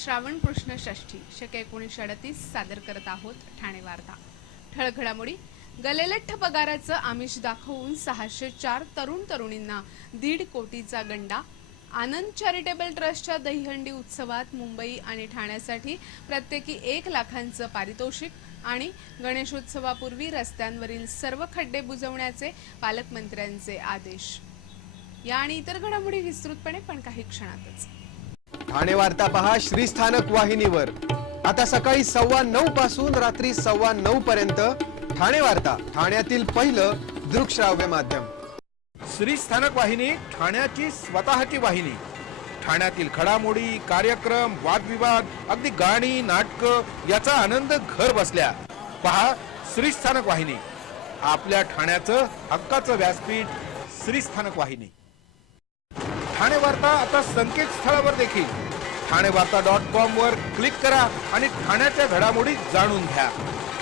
श्रावण कृष्ण षष्ठी शके 1938 सादर करत आहोत ठाणे वार्ता। ठळक घडामोडी। गलेलठ्ठ पगाराचं आमिष दाखवून 604 तरुण तरुणींना 1.5 कोटीचा गंडा। आनंद चॅरिटेबल ट्रस्टच्या दहीहंडी उत्सवात मुंबई आणि ठाण्यासाठी प्रत्येकी 1 लाखांचं पारितोषिक आणि गणेशोत्सवापूर्वी रस्त्यांवरील सर्व खड्डे बुजवण्याचे पालकमंत्र्यांचे आदेश। या आणि इतर घडामोडी विस्तृतपणे पण काही क्षणातच। ठाणे वार्ता पहा श्रीस्थानक वाहिनीवर। आता सकाळी 9:15 पासून रात्री 9:15 पर्यंत ठाणे वार्ता, ठाण्यातील पहिलं दृकश्राव्य माध्यम। श्रीस्थानक वाहिनी ठाण्याची स्वतःची वाहिनी। ठाण्यातील घडामोडी, कार्यक्रम, वादविवाद, अगदी गाणी, नाटक याचा आनंद घर बसल्या पहा श्रीस्थानक वाहिनी। आपल्या ठाण्याचं हक्काचं व्यासपीठ श्रीस्थानक वाहिनी। ठाणे वार्ता आता संकेतस्थळावर देखील ठाणेवार्ता.com वर क्लिक करा आणि ठाण्याच्या घडामोडी जाणून घ्या।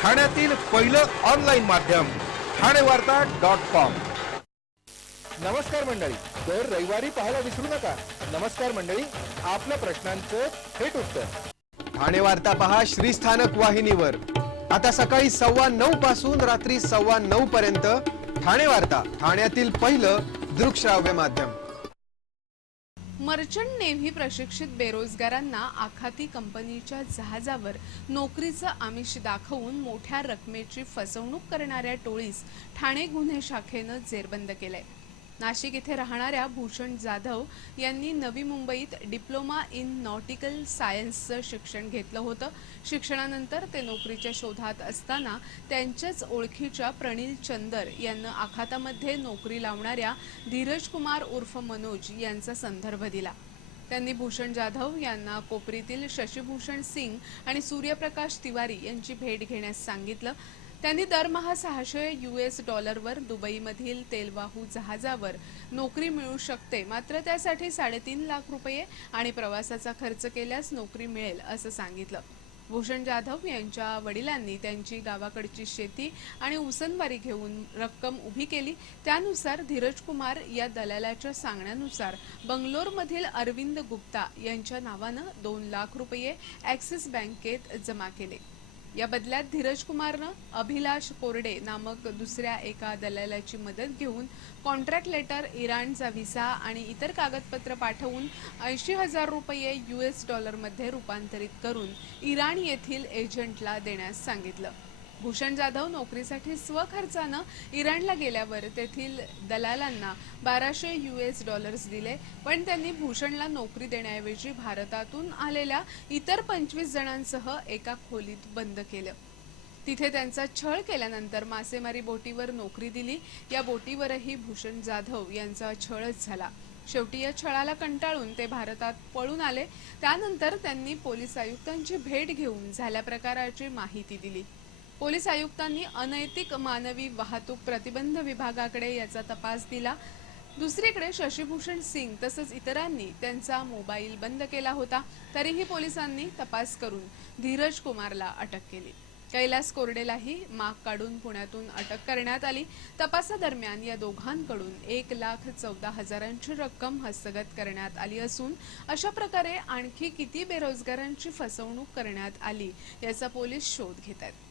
ठाण्यातील पहिलं ऑनलाईन माध्यम ठाणेवार्ता.com। नमस्कार मंडळी, दर रविवारी पाहायला विसरू नका। नमस्कार मंडळी, आपल्या प्रश्नांचं थेट उत्तर। ठाणे वार्ता पहा श्रीस्थानक वाहिनीवर। आता सकाळी 9:15 पासून रात्री 9:15 पर्यंत ठाणे वार्ता, ठाण्यातील पहिलं दृकश्राव्य माध्यम। मर्चंट नेव्ही प्रशिक्षित बेरोजगारांना आखाती कंपनीच्या जहाजावर नोकरीचं आमिष दाखवून मोठ्या रकमेची फसवणूक करणाऱ्या टोळीस ठाणे गुन्हे शाखेनं जेरबंद केलंय। नाशिक येथे राहणाऱ्या भूषण जाधव यांनी नवी मुंबईत डिप्लोमा इन नॉटिकल सायन्सचं शिक्षण घेतलं होतं। शिक्षणानंतर ते नोकरीच्या शोधात असताना त्यांच्याच ओळखीच्या प्रणील चंदर यांना आखातामध्ये नोकरी लावणाऱ्या धीरज कुमार उर्फ मनोज यांचा संदर्भ दिला। त्यांनी भूषण जाधव यांना कोपरीतील शशिभूषण सिंग आणि सूर्यप्रकाश तिवारी यांची भेट घेण्यास सांगितलं। त्यांनी दरमहा $600 वर दुबईमधील तेलवाहू जहाजावर नोकरी मिळू शकते, मात्र त्यासाठी 3.5 लाख रुपये आणि प्रवासाचा खर्च केल्यास नोकरी मिळेल असं सांगितलं। भूषण जाधव यांच्या वडिलांनी त्यांची गावाकडची शेती आणि उसनवारी घेऊन रक्कम उभी केली। त्यानुसार धीरज कुमार या दलालाच्या सांगण्यानुसार बंगलोरमधील अरविंद गुप्ता यांच्या नावानं 2 लाख रुपये ॲक्सिस बँकेत जमा केले। या बदल्यात धीरज कुमारनं अभिलाष कोरडे नामक दुसऱ्या एका दलालाची मदत घेऊन कॉन्ट्रॅक्ट लेटर, इराणचा व्हिसा आणि इतर कागदपत्र पाठवून $80,000 US मध्ये रूपांतरित करून इराण येथील एजंटला देण्यास सांगितलं। भूषण जाधव नोकरीसाठी स्वखर्चानं इराणला गेल्यावर तेथील दलालांना $1200 दिले, पण त्यांनी भूषणला नोकरी देण्याऐवजी भारतातून आलेल्या इतर 25 जणांसह एका खोलीत बंद केलं। तिथे त्यांचा छळ केल्यानंतर मासेमारी बोटीवर नोकरी दिली। या बोटीवरही भूषण जाधव यांचा छळच झाला। शेवटी या छळाला कंटाळून ते भारतात पळून आले। त्यानंतर त्यांनी पोलीस आयुक्तांची भेट घेऊन झाल्या प्रकाराची माहिती दिली। पोलीस आयुक्तांनी अनैतिक मानवी वाहतूक प्रतिबंध विभागाकडे याचा तपास दिला। दुसरीकडे शशिभूषण सिंग तसंच इतरांनी त्यांचा मोबाईल बंद केला होता, तरीही पोलिसांनी तपास करून धीरज कुमारला अटक केली। कैलास कोरडेलाही माग काढून पुण्यातून अटक करण्यात आली। तपासादरम्यान या दोघांकडून 1,14,000ची रक्कम हस्तगत करण्यात आली असून अशा प्रकारे आणखी किती बेरोजगारांची फसवणूक करण्यात आली याचा पोलीस शोध घेत आहेत।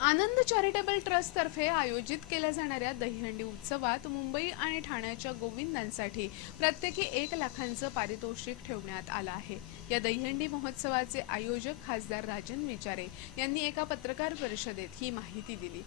आनंद चॅरिटेबल ट्रस्ट तर्फे आयोजित केल्या जाणाऱ्या दहीहंडी उत्सवात मुंबई आणि ठाण्याच्या गोविंदांसाठी प्रत्येकी 1 लाखांचं पारितोषिक ठेवण्यात आलं आहे। या दहीहंडी महोत्सवाचे आयोजक खासदार राजन विचारे यांनी एका पत्रकार परिषदेत ही माहिती दिली।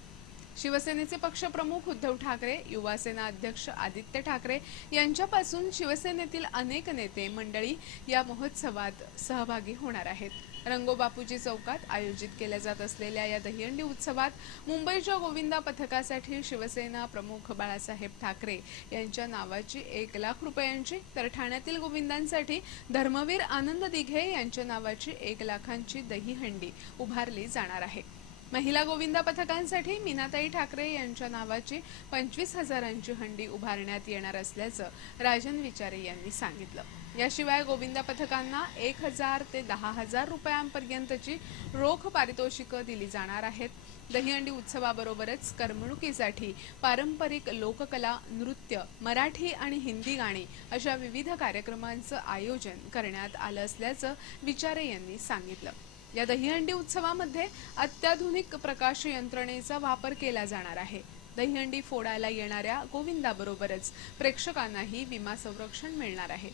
शिवसेनेचे पक्षप्रमुख उद्धव ठाकरे, युवासेना अध्यक्ष आदित्य ठाकरे यांच्यापासून शिवसेनेतील अनेक नेते मंडळी या महोत्सवात सहभागी होणार आहेत। रंगोबापूजी चौकात आयोजित केल्या जात असलेल्या या दहीहंडी उत्सवात मुंबईच्या गोविंदा पथकासाठी शिवसेना प्रमुख बाळासाहेब ठाकरे यांच्या नावाची 1 लाख रुपयांची, तर ठाण्यातील गोविंदांसाठी धर्मवीर आनंद दिघे यांच्या नावाची 1 लाखांची दहीहंडी उभारली जाणार आहे। महिला गोविंदा पथकांसाठी मीनाताई ठाकरे यांच्या नावाची 25,000ची हंडी उभारण्यात येणार असल्याचं राजन विचारे यांनी सांगितलं। याशिवाय गोविंदा पथकांना 1,000 ते 10,000 रुपयांपर्यंतची रोख पारितोषिकं दिली जाणार आहेत। दहीहंडी उत्सवाबरोबरच करमणुकीसाठी पारंपरिक लोककला, नृत्य, मराठी आणि हिंदी गाणी अशा विविध कार्यक्रमांचं आयोजन करण्यात आलं असल्याचं विचारे यांनी सांगितलं। या दहीहंडी उत्सवामध्ये अत्याधुनिक प्रकाश यंत्रणेचा वापर केला जाणार आहे। दहीहंडी फोडायला येणाऱ्या गोविंदाबरोबरच प्रेक्षकांनाही विमा संरक्षण मिळणार आहे।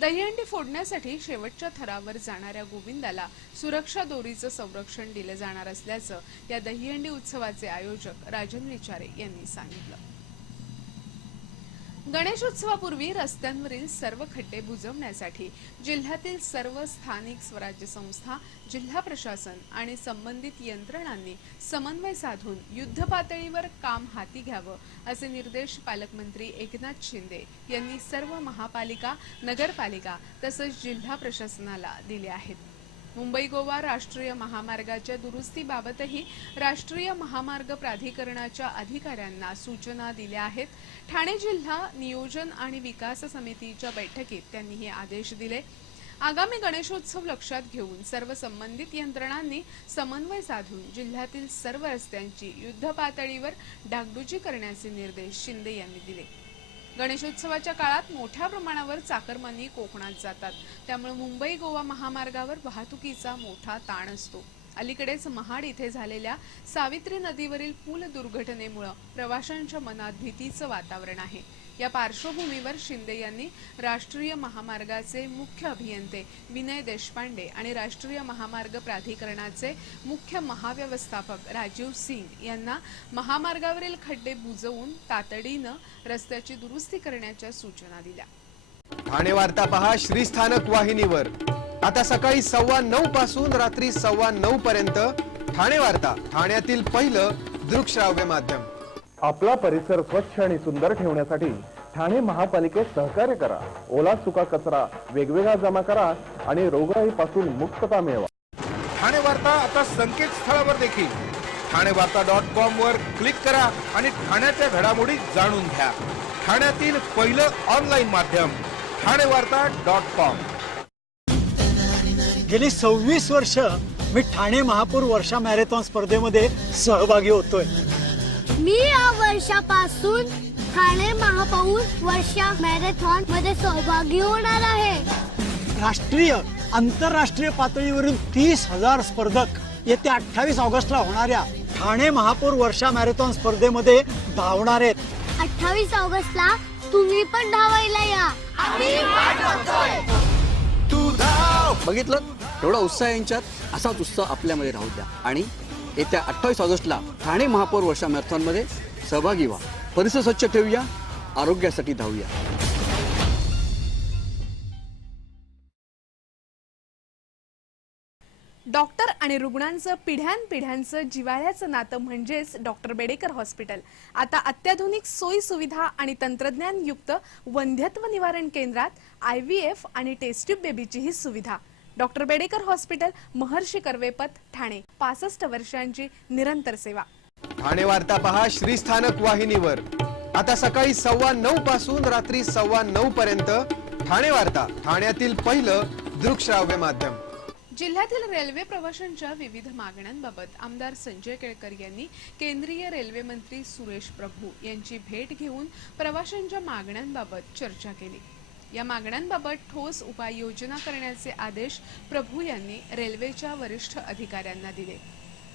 दहीहंडी फोडण्यासाठी शेवटच्या थरावर जाणाऱ्या गोविंदाला सुरक्षा दोरीचं संरक्षण दिलं जाणार असल्याचं या दहीहंडी उत्सवाचे आयोजक राजन विचारे यांनी सांगितलं। गणेशोत्सवापूर्वी रस्त्यांवरील सर्व खड्डे बुजवण्यासाठी जिल्ह्यातील सर्व स्थानिक स्वराज्य संस्था, जिल्हा प्रशासन आणि संबंधित यंत्रणांनी समन्वय साधून युद्धपातळीवर काम हाती घ्यावं असे निर्देश पालकमंत्री एकनाथ शिंदे यांनी सर्व महापालिका, नगरपालिका तसंच जिल्हा प्रशासनाला दिले आहेत। मुंबई गोवा राष्ट्रीय महामार्गाच्या दुरुस्तीबाबतही राष्ट्रीय महामार्ग प्राधिकरणाच्या अधिकाऱ्यांना सूचना दिल्या आहेत। ठाणे जिल्हा नियोजन आणि विकास समितीच्या बैठकीत त्यांनी हे आदेश दिले। आगामी गणेशोत्सव लक्षात घेऊन सर्व संबंधित यंत्रणांनी समन्वय साधून जिल्ह्यातील सर्व रस्त्यांची युद्धपातळीवर डागडुजी करण्याचे निर्देश शिंदे यांनी दिले। गणेशोत्सवाच्या काळात मोठ्या प्रमाणावर चाकरमानी कोकणात जातात, त्यामुळे मुंबई गोवा महामार्गावर वाहतुकीचा मोठा ताण असतो। अलीकडेच महाड इथे झालेल्या सावित्री नदीवरील पूल दुर्घटनेमुळे प्रवाशांच्या मनात भीतीचं वातावरण आहे। या पार्श्वभूमीवर शिंदे यांनी राष्ट्रीय महामार्गाचे मुख्य अभियंते विनय देशपांडे आणि राष्ट्रीय महामार्ग प्राधिकरणाचे मुख्य महाव्यवस्थापक राजीव सिंग यांना महामार्गावरील खड्डे बुजवून तातडीनं रस्त्याची दुरुस्ती करण्याच्या सूचना दिल्या। ठाणे वार्ता पहा श्रीस्थानक वाहिनीवर। आता सकाळी 9:15 पासून रात्री 9:15 पर्यंत ठाणे वार्ता, ठाण्यातील पहिलं दृकश्राव्य माध्यम। आपला परिसर स्वच्छ आणि सुंदर ठेवण्यासाठी ठाणे महापालिकेत सहकार्य करा। ओला सुका कचरा वेगवेगळा जमा करा आणि रोगराईपासून मुक्तता मिळवा। ठाणे वार्ता आता संकेतस्थळावर देखील ठाणेवार्ता.com वर क्लिक करा आणि ठाण्याच्या घडामोडी जाणून घ्या। ठाण्यातील पहिलं ऑनलाईन माध्यम ठाणेवार्ता.com। गेली 26 वर्ष मी ठाणे महापौर वर्षा मॅरेथॉन स्पर्धेमध्ये सहभागी होतोय। मी या वर्षापासून ठाणे महापौर वर्षा मॅरेथॉन मध्ये सहभागी होणार आहे। राष्ट्रीय आंतरराष्ट्रीय पातळीवरून 30,000 स्पर्धक येत्या 28 ऑगस्टला होणाऱ्या ठाणे महापौर वर्षा मॅरेथॉन स्पर्धेमध्ये धावणार आहेत। 28 ऑगस्टला तुम्ही पण धावायला या। बघितलं एवढा उत्साह यांच्यात, असाच उत्साह आपल्यामध्ये राहू द्या आणि येत्या 28 ऑगस्टला ठाणे महापौर वर्षा मॅरेथॉन मध्ये सहभागी व्हा। परिसर स्वच्छ ठेवूया, आरोग्यासाठी धावूया। डॉक्टर आणि रुग्णांचं पिढ्यानपिढ्यांचं जिव्हाळ्याचं नातं म्हणजेच डॉक्टर बेडेकर हॉस्पिटल। आता अत्याधुनिक सोयी सुविधा आणि तंत्रज्ञान युक्त वंध्यत्व निवारण केंद्रात IVF आणि टेस्ट ट्यूब बेबीचीही सुविधा। डॉक्टर बेडेकर हॉस्पिटल, महर्षी कर्वेपथ, ठाणे। 65 वर्षांची निरंतर सेवा। ठाणे वार्ता पहा श्रीस्थानक वाहिनीवर। आता सकाळी 9:15 पासून रात्री 9:15 पर्यंत ठाणे वार्ता, ठाण्यातील पहिलं दृकश्राव्य माध्यम। जिल्ह्यातील रेल्वे प्रवाशांच्या विविध मागण्यांबाबत आमदार संजय केळकर यांनी केंद्रीय रेल्वे मंत्री सुरेश प्रभू यांची भेट घेऊन प्रवाशांच्या मागण्यांबाबत चर्चा केली। या मागण्यांबाबत ठोस उपाययोजना करण्याचे आदेश प्रभू यांनी रेल्वेच्या वरिष्ठ अधिकाऱ्यांना दिले।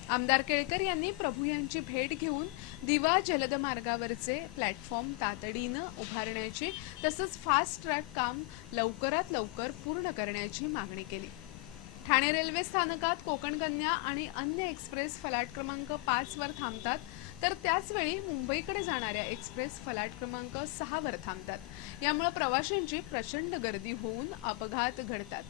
आमदार केळकर यांनी प्रभू यांची भेट घेऊन दिवा जलद मार्गावरचे प्लॅटफॉर्म तातडीनं उभारण्याची तसंच फास्ट ट्रॅक काम लवकरात लवकर पूर्ण करण्याची मागणी केली। ठाणे रेल्वे स्थानकात कोकण कन्या आणि अन्य एक्सप्रेस फलाट क्रमांक 5 वर थांबतात, तर त्याच वेळी मुंबईकडे जाणाऱ्या एक्सप्रेस फलाट क्रमांक 6 वर थांबतात। यामुळे प्रवाशांची प्रचंड गर्दी होऊन अपघात घडतात।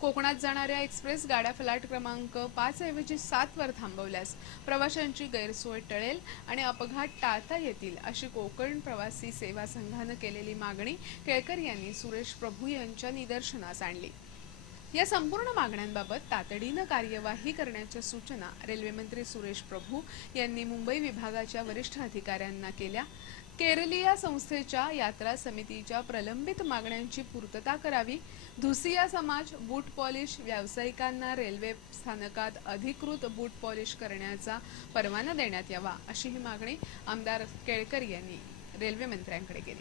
कोकणात जाणाऱ्या एक्सप्रेस गाड्या फलाट क्रमांक 5 ऐवजी 7 वर थांबवल्यास प्रवाशांची गैरसोय टळेल आणि अपघात टाळता येतील, अशी कोकण प्रवासी सेवा संघाने केलेली मागणी केळकर यांनी सुरेश प्रभू यांच्या निदर्शनास आणली। या संपूर्ण मागण्यांबाबत तातडीनं कार्यवाही करण्याच्या सूचना रेल्वे मंत्री सुरेश प्रभू यांनी मुंबई विभागाच्या वरिष्ठ अधिकाऱ्यांना केल्या। केरलिया संस्थेच्या यात्रा समितीच्या प्रलंबित मागण्यांची पूर्तता करावी, धुसिया समाज बूट पॉलिश व्यावसायिकांना रेल्वे स्थानकात अधिकृत बूट पॉलिश करण्याचा परवाना देण्यात यावा अशी ही मागणी आमदार केळकर यांनी रेल्वे मंत्र्यांकडे केली.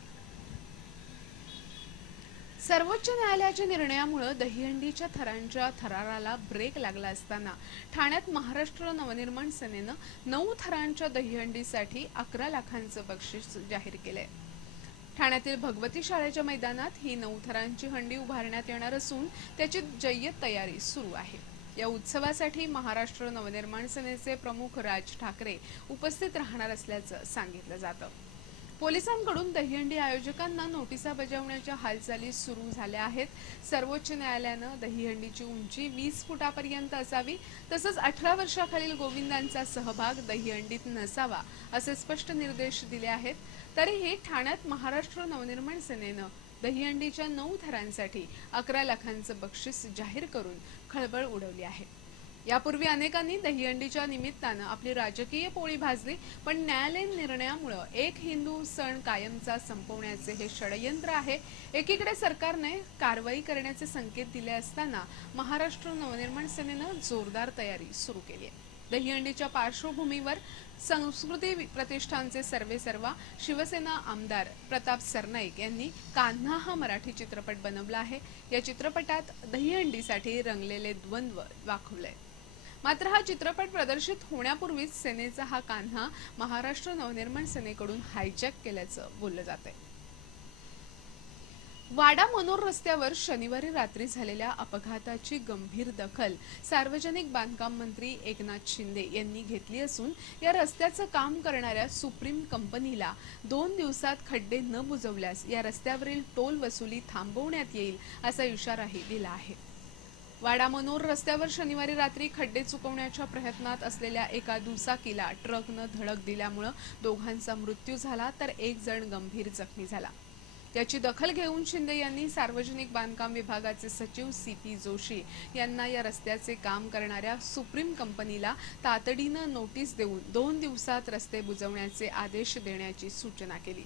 सर्वोच्च न्यायालयाच्या निर्णयामुळे दहीहंडीच्या थरांच्या थराराला ब्रेक लागला असताना ठाण्यात महाराष्ट्र नवनिर्माण सेनेनं 9 थरांच्या दहीहंडीसाठी 11 लाखांचं बक्षीस जाहीर केलंय. ठाण्यातील भगवती शाळेच्या मैदानात ही 9 थरांची हंडी उभारण्यात येणार असून त्याची जय्यत तयारी सुरू आहे. या उत्सवासाठी महाराष्ट्र नवनिर्माण सेनेचे प्रमुख राज ठाकरे उपस्थित राहणार असल्याचं सांगितलं जातं. पोलिसांकडून दहीहंडी आयोजकांना नोटिसा बजावण्याच्या हालचाली सुरू झाल्या आहेत. सर्वोच्च न्यायालयानं दहीहंडीची उंची 20 फुटापर्यंत असावी तसंच 18 वर्षाखालील गोविंदांचा सहभाग दहीहंडीत नसावा असे स्पष्ट निर्देश दिले आहेत. तरीही ठाण्यात महाराष्ट्र नवनिर्माण सेनेनं दहीहंडीच्या 9 थरांसाठी 11 लाखांचं बक्षीस जाहीर करून खळबळ उडवली आहे. यापूर्वी अनेकांनी दहीहंडीच्या निमित्तानं आपली राजकीय पोळी भाजली, पण न्यायालयीन निर्णयामुळे एक हिंदू सण कायमचा संपवण्याचे हे षडयंत्र आहे. एकीकडे सरकारने कारवाई करण्याचे संकेत दिले असताना महाराष्ट्र नवनिर्माण सेनेनं जोरदार तयारी सुरू केली आहे. दहीहंडीच्या पार्श्वभूमीवर संस्कृती प्रतिष्ठानचे सर्वेसर्वा शिवसेना आमदार प्रताप सरनाईक यांनी कान्हा हा मराठी चित्रपट बनवला आहे. या चित्रपटात दहीहंडीसाठी रंगलेले द्वंद्व दाखवले. मात्र हा चित्रपट प्रदर्शित होण्यापूर्वीच सेनेचा हा कान्हा महाराष्ट्र नवनिर्माण सेनेकडून हायजॅक केल्याचं बोललं जातंय. वाडा मनोर रस्त्यावर शनिवारी रात्री झालेल्या अपघाताची गंभीर दखल सार्वजनिक बांधकाम मंत्री एकनाथ शिंदे यांनी घेतली असून या रस्त्याचं काम करणाऱ्या सुप्रीम कंपनीला 2 दिवसात खड्डे न बुजवल्यास या रस्त्यावरील टोल वसुली थांबवण्यात येईल असा इशाराही दिला आहे. वाडा मनोर रस्त्यावर शनिवारी रात्री खड्डे चुकवण्याच्या प्रयत्नात असलेल्या एका दुचाकीला ट्रकनं धडक दिल्यामुळे दोघांचा मृत्यू झाला तर एक जण गंभीर जखमी झाला. याची दखल घेऊन शिंदे यांनी सार्वजनिक बांधकाम विभागाचे सचिव CP जोशी यांना या रस्त्याचे काम करणाऱ्या सुप्रीम कंपनीला तातडीनं नोटीस देऊन 2 दिवसात रस्ते बुजवण्याचे आदेश देण्याची सूचना केली.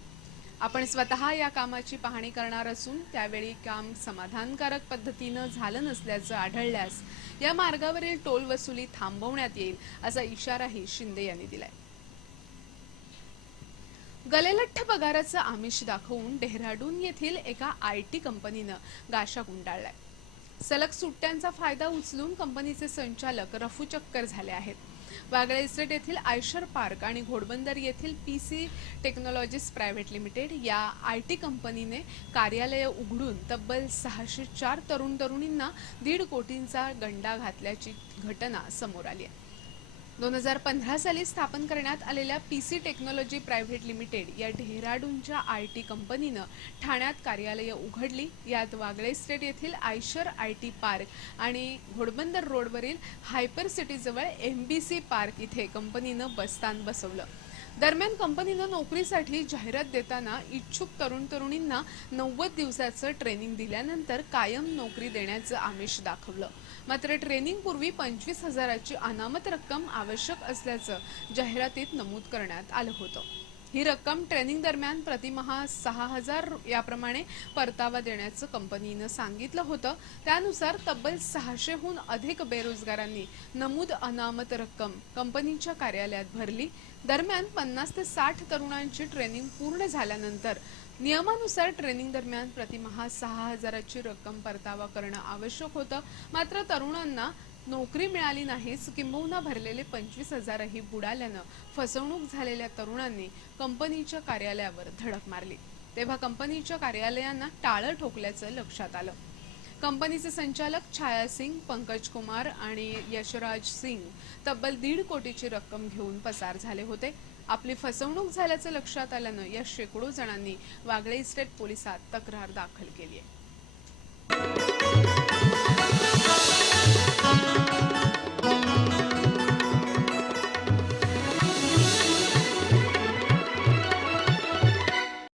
आपण स्वतः या कामाची पाहणी करणार असून त्यावेळी काम समाधानकारक पद्धतीनं झालं नसल्याचं आढळल्यास या मार्गावरील टोल वसुली थांबवण्यात येईल असा इशाराही शिंदे यांनी दिलाय. गलेलठ्ठ पगाराचं आमिष दाखवून डेहराडून येथील एका IT कंपनीनं गाशा गुंडाळलाय. सलग सुट्ट्यांचा फायदा उचलून कंपनीचे संचालक रफूचक्कर झाले आहेत. वागळे इस्टेट येथील आयशर पार्क आणि घोडबंदर येथील PC टेक्नॉलॉजीज प्रायव्हेट लिमिटेड या IT कंपनीने कार्यालय उघडून तब्बल 604 तरुण-तरुणींना 1.5 कोटींचा गंडा घातल्याची घटना समोर आली आहे. 2015 साली स्थापन करण्यात आलेल्या PC टेक्नॉलॉजी प्रायव्हेट लिमिटेड या डेहराडूनच्या IT कंपनीनं ठाण्यात कार्यालय उघडली. यात वागळे इस्टेट येथील आयशर IT पार्क आणि घोडबंदर रोडवरील हायपर सिटीजवळ MBC पार्क इथे कंपनीनं बसस्थान बसवलं. दरम्यान कंपनीनं नोकरीसाठी जाहिरात देताना इच्छुक तरुण-तरुणींना 90 दिवसाचं ट्रेनिंग दिल्यानंतर कायम नोकरी देण्याचं आमिष दाखवलं. मात्र ट्रेनिंगपूर्वी 25,000ची अनामत रक्कम आवश्यक असल्याचं जाहिरातीत नमूद करण्यात आलं होतं. ही रक्कम ट्रेनिंग दरम्यान प्रतिमाह 6,000 याप्रमाणे परतावा देण्याचं कंपनीनं सांगितलं होतं. त्यानुसार तब्बल 600हून अधिक बेरोजगारांनी नमूद अनामत रक्कम कंपनीच्या कार्यालयात भरली. दरम्यान 50 ते 60 तरुणांची ट्रेनिंग पूर्ण झाल्यानंतर नियमानुसार ट्रेनिंग दरम्यान प्रतिमाह 6,000ची रक्कम परतावा करणं आवश्यक होतं. मात्र तरुणांना नोकरी मिळाली नाहीच, किंबहुना भरलेले 25,000ही बुडाल्यानं फसवणूक झालेल्या तरुणांनी कंपनीच्या कार्यालयावर धडक मारली. तेव्हा कंपनीच्या कार्यालयांना टाळं ठोकल्याचं लक्षात आलं. कंपनीचे संचालक छाया सिंग, पंकज कुमार आणि यशराज सिंग तब्बल 1.5 कोटीची रक्कम घेऊन पसार झाले होते. आपली फसवणूक झाल्याचं लक्षात आल्यानं या शेकडो जणांनी वागळे इस्टेट पोलिसात तक्रार दाखल केली आहे.